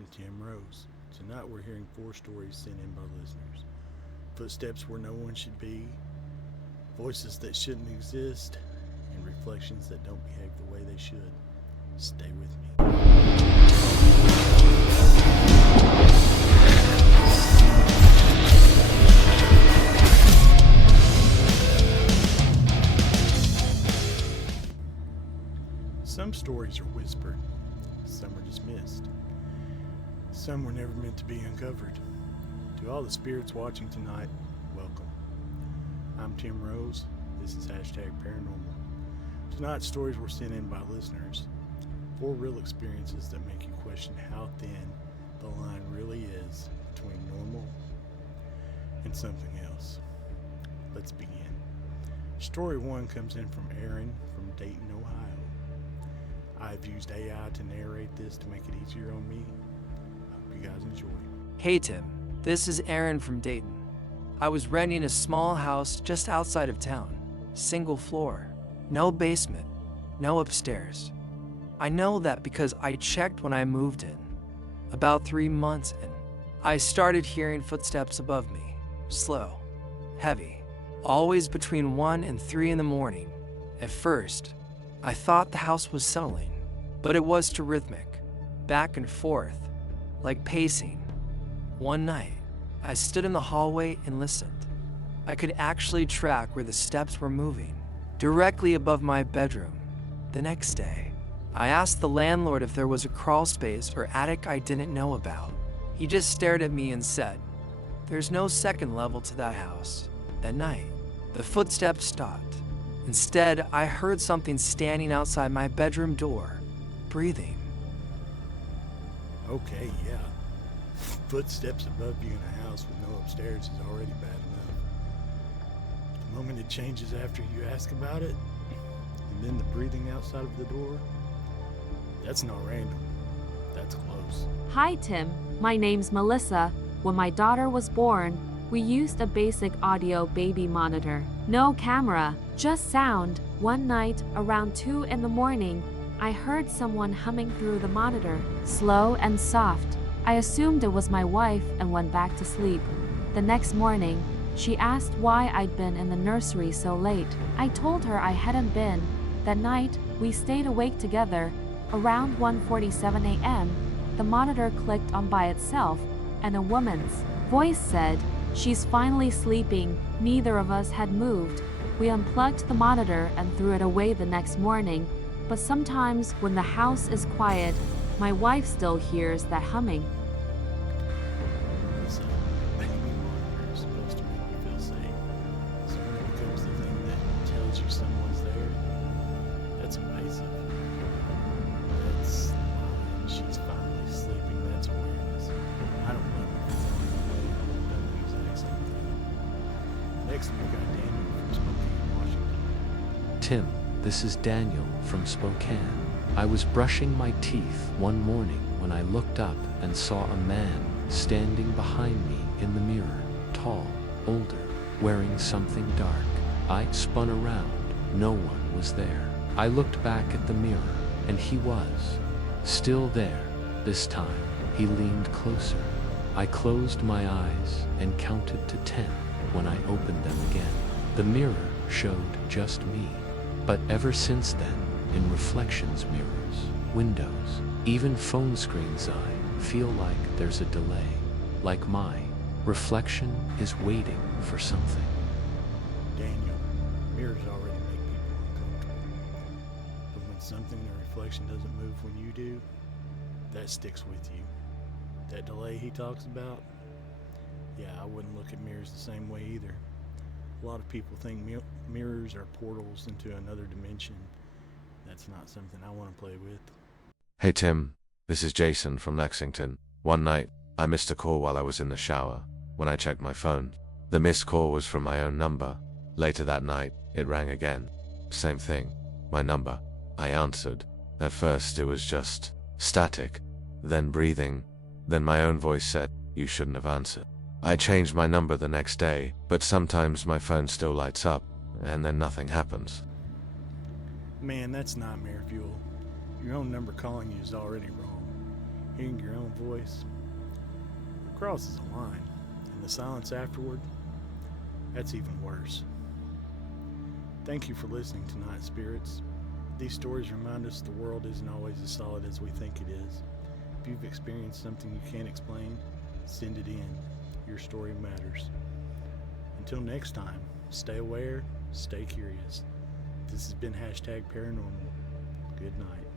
I'm Tim Rose. Tonight we're hearing 4 stories sent in by listeners. Footsteps where no one should be, voices that shouldn't exist, and reflections that don't behave the way they should. Stay with me. Some stories are whispered, some are dismissed, some were never meant to be uncovered. To all the spirits watching tonight, welcome. I'm Tim Rose. This is Hashtag Paranormal. Tonight's stories were sent in by listeners. 4 real experiences that make you question how thin the line really is between normal and something else. Let's begin. Story 1 comes in from Aaron from Dayton, Ohio. I've used AI to narrate this to make it easier on me. Hope you guys enjoy. Hey Tim, this is Aaron from Dayton. I was renting a small house just outside of town. Single floor, no basement, no upstairs. I know that because I checked when I moved in. About 3 months in, I started hearing footsteps above me. Slow, heavy, always between 1 and 3 in the morning. At first, I thought the house was settling, but it was too rhythmic, back and forth, like pacing. One night, I stood in the hallway and listened. I could actually track where the steps were moving, directly above my bedroom. The next day, I asked the landlord if there was a crawl space or attic I didn't know about. He just stared at me and said, "There's no second level to that house." That night, the footsteps stopped. Instead, I heard something standing outside my bedroom door, breathing. Okay, yeah. Footsteps above you in a house with no upstairs is already bad enough. The moment it changes after you ask about it, and then the breathing outside of the door, that's not random. That's close. Hi Tim, my name's Melissa. When my daughter was born, we used a basic audio baby monitor. No camera, just sound. One night, around 2 in the morning, I heard someone humming through the monitor, slow and soft. I assumed it was my wife and went back to sleep. The next morning, she asked why I'd been in the nursery so late. I told her I hadn't been. That night, we stayed awake together. Around 1:47 a.m., the monitor clicked on by itself, and a woman's voice said, "She's finally sleeping." Neither of us had moved. We unplugged the monitor and threw it away the next morning. But sometimes when the house is quiet, my wife still hears that humming. Listen, baby monitor is supposed to make you feel safe. So when it becomes the thing that tells you someone's there, that's invasive. That's lying. She's finally sleeping. That's awareness. I don't know if it's the way I would have done the exact same thing. Next, we got Daniel from Spokane, Washington. Tim, this is Daniel from Spokane. I was brushing my teeth one morning when I looked up and saw a man standing behind me in the mirror, tall, older, wearing something dark. I spun around. No one was there. I looked back at the mirror, and he was still there. This time, he leaned closer. I closed my eyes and counted to 10. When I opened them again, the mirror showed just me. But ever since then, in reflections mirrors, windows, even phone screens, I feel like there's a delay. Like my reflection is waiting for something. Daniel, mirrors already make people uncomfortable. But when something in the reflection doesn't move when you do, that sticks with you. That delay he talks about, yeah, I wouldn't look at mirrors the same way either. A lot of people think mirrors are portals into another dimension. That's not something I want to play with. Hey Tim, this is Jason from Lexington. One night, I missed a call while I was in the shower. When I checked my phone, the missed call was from my own number. Later that night, it rang again. Same thing, my number. I answered. At first it was just static, then breathing. Then my own voice said, "You shouldn't have answered." I changed my number the next day, but sometimes my phone still lights up, and then nothing happens. Man, that's nightmare fuel. Your own number calling you is already wrong. Hearing your own voice crosses a line, and the silence afterward, that's even worse. Thank you for listening tonight, spirits. These stories remind us the world isn't always as solid as we think it is. If you've experienced something you can't explain, send it in. Your story matters. Until next time, stay aware, stay curious. This has been Hashtag Paranormal. Good night.